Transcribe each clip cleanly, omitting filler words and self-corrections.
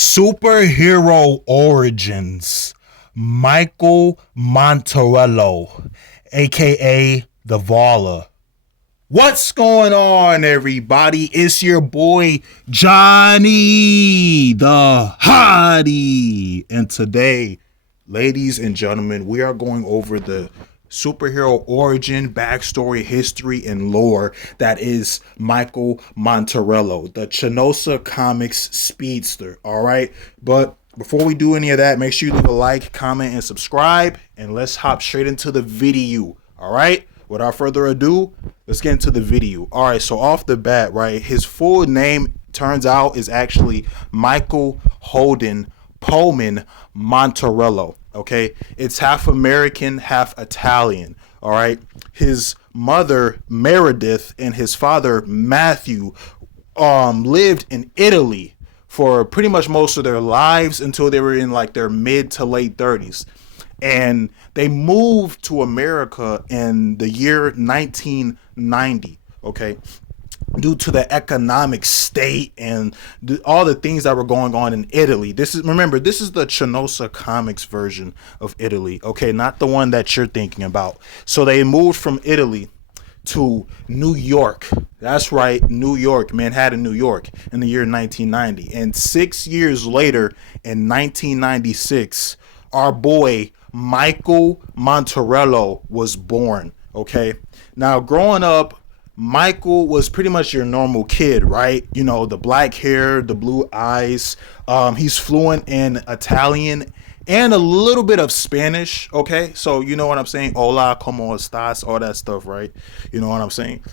Superhero Origins. Michael Montarello, aka the Valla. What's going on, everybody? It's your boy Johnny the Hottie. And today, ladies and gentlemen, we are going over the superhero origin, backstory, history, and lore that is Michael Montarello, the Chanosa Comics speedster. All right. But before we do any of that, make sure you leave a like, comment, and subscribe. And let's hop straight into the video. All right. Without further ado, let's get into the video. All right. So off the bat, right, his full name turns out is actually Michael Holden Pullman Montarello. Okay, it's half American, half Italian. All right, his mother Meredith and his father Matthew lived in Italy for pretty much most of their lives until they were in like their mid to late 30s. And they moved to America in the year 1990. Okay, due to the economic state and all the things that were going on in Italy. This is the Chanosa Comics version of Italy, okay, not the one that you're thinking about. So they moved from Italy to New York. That's right, New York, Manhattan, New York, in the year 1990. And 6 years later, in 1996, our boy Michael Montarello was born. Okay, now growing up, Michael was pretty much your normal kid, right? You know, the black hair, the blue eyes. He's fluent in Italian and a little bit of Spanish, okay? So you know what I'm saying? Hola, ¿cómo estás? All that stuff, right? You know what I'm saying?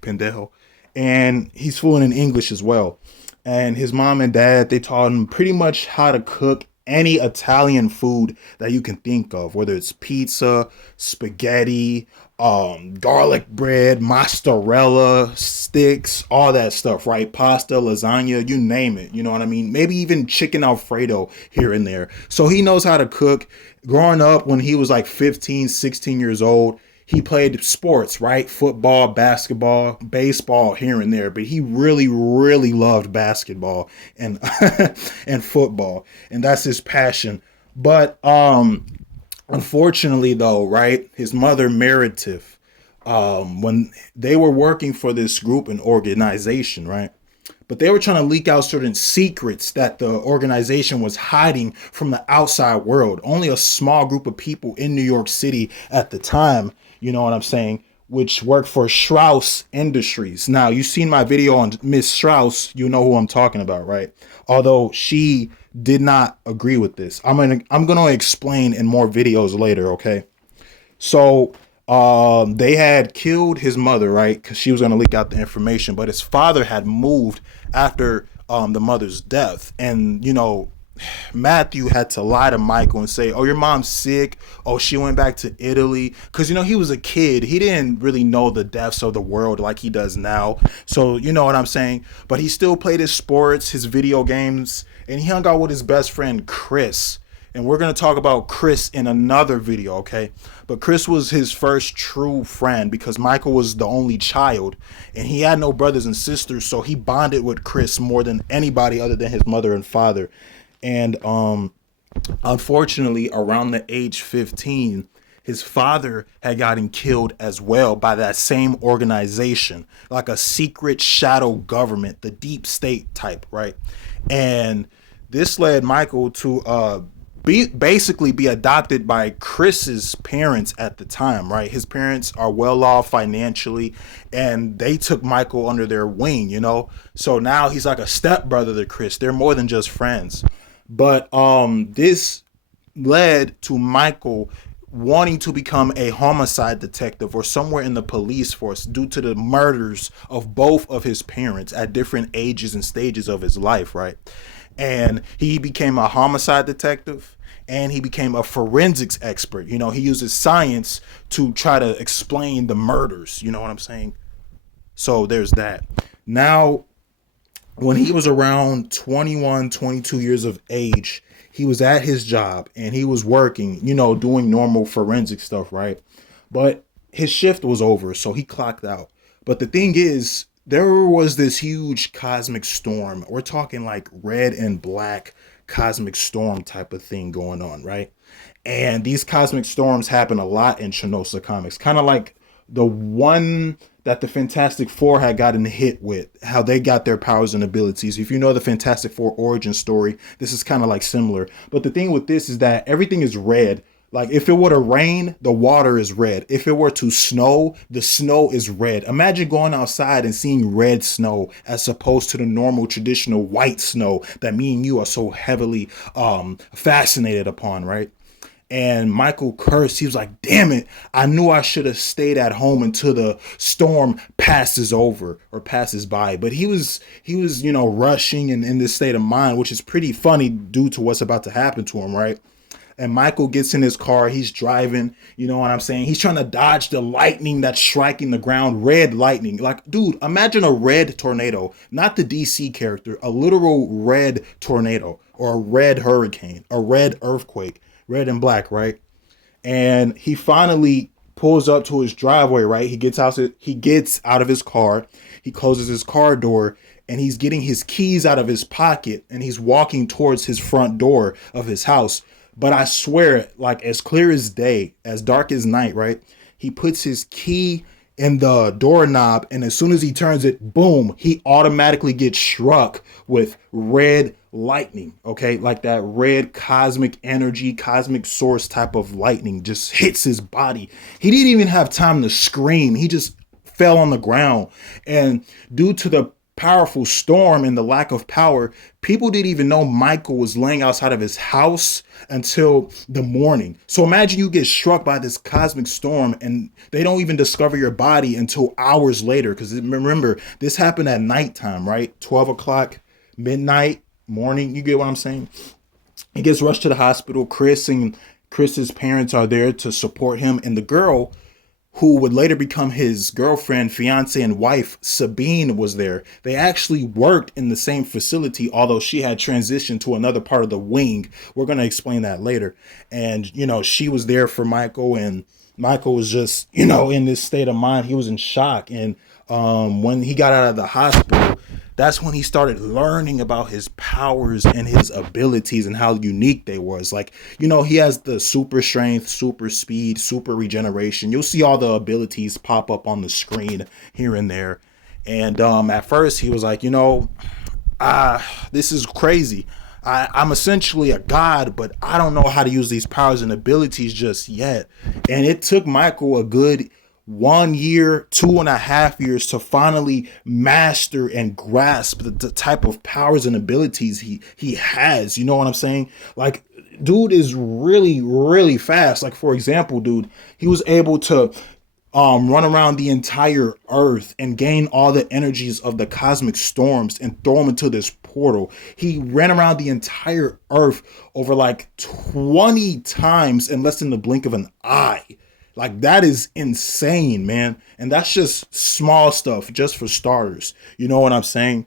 Pendejo. And he's fluent in English as well. And his mom and dad, they taught him pretty much how to cook any Italian food that you can think of, whether it's pizza, spaghetti, garlic bread, mozzarella sticks, all that stuff, right? Pasta, lasagna, you name it. You know what I mean? Maybe even chicken Alfredo here and there. So he knows how to cook. Growing up, when he was like 15, 16 years old, he played sports, right? Football, basketball, baseball here and there, but he really, really loved basketball and and football, and that's his passion. But unfortunately, though, right, his mother Meredith, when they were working for this group and organization, right, but they were trying to leak out certain secrets that the organization was hiding from the outside world. Only a small group of people in New York City at the time, you know what I'm saying, which worked for Strauss Industries. Now, you've seen my video on Miss Strauss, you know who I'm talking about, right? Although she did not agree with this. I'm gonna explain in more videos later, okay? So they had killed his mother, right? Because she was going to leak out the information. But his father had moved after the mother's death. And, you know, Matthew had to lie to Michael and say, oh, your mom's sick. Oh, she went back to Italy. Because, you know, he was a kid. He didn't really know the depths of the world like he does now. So, you know what I'm saying? But he still played his sports, his video games, and he hung out with his best friend, Chris. And we're going to talk about Chris in another video, okay? But Chris was his first true friend because Michael was the only child and he had no brothers and sisters, so he bonded with Chris more than anybody other than his mother and father. And unfortunately, around the age 15, his father had gotten killed as well by that same organization, like a secret shadow government, the deep state type, right? And this led Michael to basically be adopted by Chris's parents at the time, right? His parents are well off financially and they took Michael under their wing, you know? So now he's like a stepbrother to Chris. They're more than just friends. But this led to Michael wanting to become a homicide detective or somewhere in the police force due to the murders of both of his parents at different ages and stages of his life, right? And he became a homicide detective and he became a forensics expert. You know, he uses science to try to explain the murders. You know what I'm saying? So there's that. Now, when he was around 21, 22 years of age, he was at his job and he was working, you know, doing normal forensic stuff, right? But his shift was over, so he clocked out. But the thing is, there was this huge cosmic storm. We're talking like red and black cosmic storm type of thing going on, right? And these cosmic storms happen a lot in Chanosa Comics, kind of like the one that the Fantastic Four had gotten hit with, how they got their powers and abilities. If you know the Fantastic Four origin story, this is kind of like similar. But the thing with this is that everything is red. Like if it were to rain, the water is red. If it were to snow, the snow is red. Imagine going outside and seeing red snow as opposed to the normal traditional white snow that me and you are so heavily fascinated upon, right? And Michael cursed. He was like, damn it, I knew I should have stayed at home until the storm passes over or passes by. But he was, rushing and in this state of mind, which is pretty funny due to what's about to happen to him, right? And Michael gets in his car. He's driving. You know what I'm saying? He's trying to dodge the lightning that's striking the ground. Red lightning. Like, dude, imagine a red tornado. Not the DC character. A literal red tornado or a red hurricane. A red earthquake. Red and black, right? And he finally pulls up to his driveway, right? He gets out of his car. He closes his car door and he's getting his keys out of his pocket and he's walking towards his front door of his house. But I swear, like as clear as day, as dark as night, right? He puts his key in the doorknob, and as soon as he turns it, boom, he automatically gets struck with red lightning. Okay, like that red cosmic energy, cosmic source type of lightning just hits his body. He didn't even have time to scream. He just fell on the ground. And due to the powerful storm and the lack of power, people didn't even know Michael was laying outside of his house until the morning. So imagine you get struck by this cosmic storm and they don't even discover your body until hours later. Because remember, this happened at nighttime, right? 12 o'clock, midnight, morning. You get what I'm saying? He gets rushed to the hospital. Chris's parents are there to support him. And the girl who would later become his girlfriend, fiance, and wife, Sabine, was there. They actually worked in the same facility, although she had transitioned to another part of the wing. We're going to explain that later. And, she was there for Michael, and Michael was just, in this state of mind. He was in shock. And when he got out of the hospital, that's when he started learning about his powers and his abilities and how unique they was. Like, he has the super strength, super speed, super regeneration. You'll see all the abilities pop up on the screen here and there. And at first he was like, this is crazy. I'm essentially a god, but I don't know how to use these powers and abilities just yet. And it took Michael a good 1 year, 2.5 years to finally master and grasp the type of powers and abilities he has. You know what I'm saying? Like, dude is really, really fast. Like, for example, dude, he was able to run around the entire earth and gain all the energies of the cosmic storms and throw them into this portal. He ran around the entire earth over like 20 times in less than the blink of an eye. Like, that is insane, man. And that's just small stuff, just for starters. You know what I'm saying?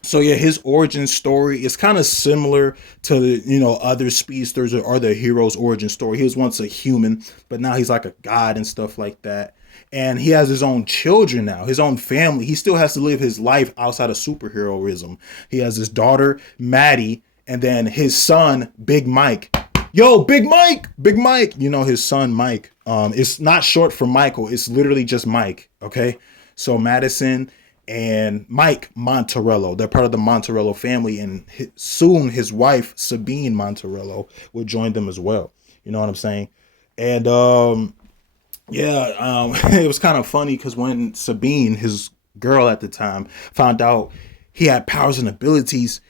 So yeah, his origin story is kind of similar to other speedsters or other heroes' origin story. He was once a human, but now he's like a god and stuff like that. And he has his own children now, his own family. He still has to live his life outside of superheroism. He has his daughter, Maddie, and then his son, Big Mike. Yo, Big Mike, Big Mike. His son, Mike. It's not short for Michael. It's literally just Mike. Okay. So Madison and Mike Montarello, they're part of the Montarello family. And soon his wife, Sabine Montarello, will join them as well. You know what I'm saying? And it was kind of funny because when Sabine, his girl at the time, found out he had powers and abilities,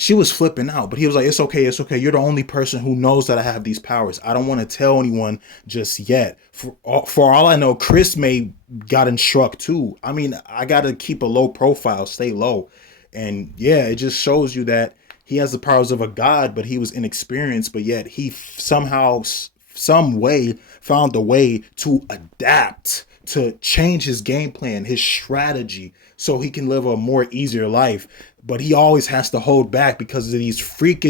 she was flipping out, but he was like, it's okay. It's okay. You're the only person who knows that I have these powers. I don't want to tell anyone just yet. For all I know, Chris may gotten struck too. I mean, I got to keep a low profile, stay low. And yeah, it just shows you that he has the powers of a god, but he was inexperienced, but yet he somehow, some way found a way to adapt, to change his game plan, his strategy, so he can live a more easier life. But he always has to hold back because of these freak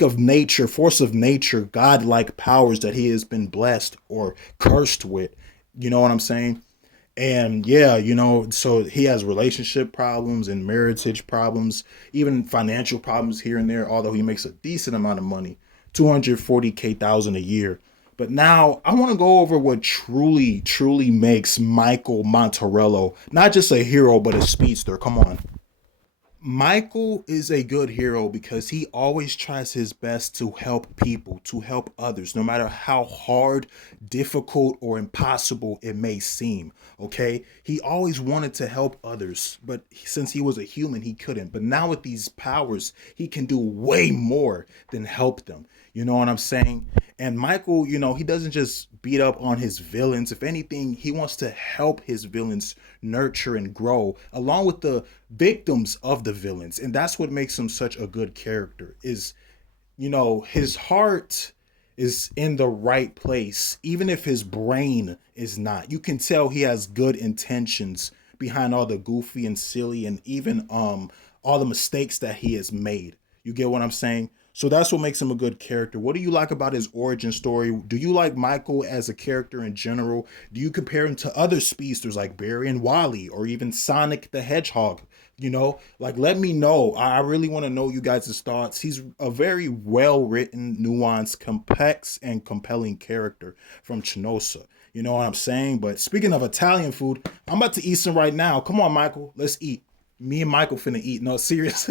of nature, force of nature, godlike powers that he has been blessed or cursed with. You know what I'm saying? And yeah, so he has relationship problems and marriage problems, even financial problems here and there, although he makes a decent amount of money, 240,000 a year. But now I want to go over what truly makes Michael Montarello not just a hero, but a speedster. Come on. Michael is a good hero because he always tries his best to help people, to help others, no matter how hard, difficult, or impossible it may seem. Okay? He always wanted to help others, but since he was a human, he couldn't. But now with these powers, he can do way more than help them. You know what I'm saying? And Michael, he doesn't just beat up on his villains. If anything, he wants to help his villains nurture and grow along with the victims of the villains. And that's what makes him such a good character is, his heart is in the right place, even if his brain is not. You can tell he has good intentions behind all the goofy and silly and even all the mistakes that he has made. You get what I'm saying? So that's what makes him a good character. What do you like about his origin story? Do you like Michael as a character in general? Do you compare him to other speedsters like Barry and Wally or even Sonic the Hedgehog? Like let me know. I really want to know you guys' thoughts. He's a very well written, nuanced, complex, and compelling character from Chanosa. You know what I'm saying? But speaking of Italian food, I'm about to eat some right now. Come on, Michael, let's eat. Me and Michael finna eat. No, serious.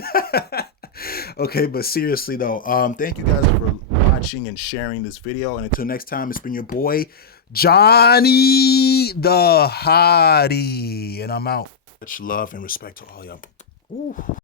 Okay, but seriously though, thank you guys for watching and sharing this video. And until next time, it's been your boy Johnny the Hottie, and I'm out. Much love and respect to all y'all. Ooh.